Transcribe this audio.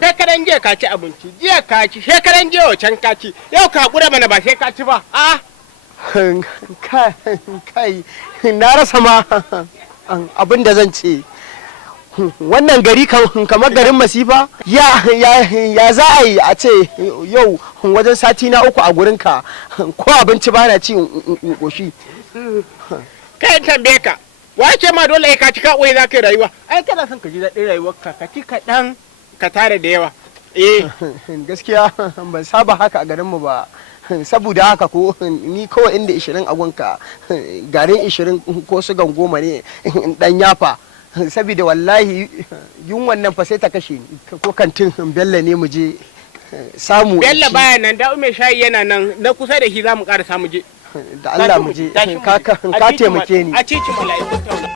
Shekaran jiya ka ci abinci, jiya ka ci, shekaran jiya wacan ka ci, yau ka haƙura mana ba sai ka ci ba. Kai, na rasa ma abin da zan ce. Wannan gari kamar garin masifa ya za a yi a ce yau wajen sati na 3 a gurinka ko abinci ba na ci ƙoshi. Kai tambaye ka, wace ma dole ka ci ka ɓoye za ka yi rayuwa? Ai kana son ka ji daɗin rayuwar ka ci kaɗan ka tare da yawa. Gaskiya ban saba haka a garinmu ba. Saboda haka ko ni kawai inda 20 a gunka garin 20 ko sugan 10 ne dan yafa. Saboda wallahi yunwan nan fa sai ta kashe ni ko kantin Bello ne mu je samu. Bello baya nan, da mai shayi yana nan na kusa da shi za mu ƙara samu je. Da Allah mu je ka taimake ni. A cici mala'iku.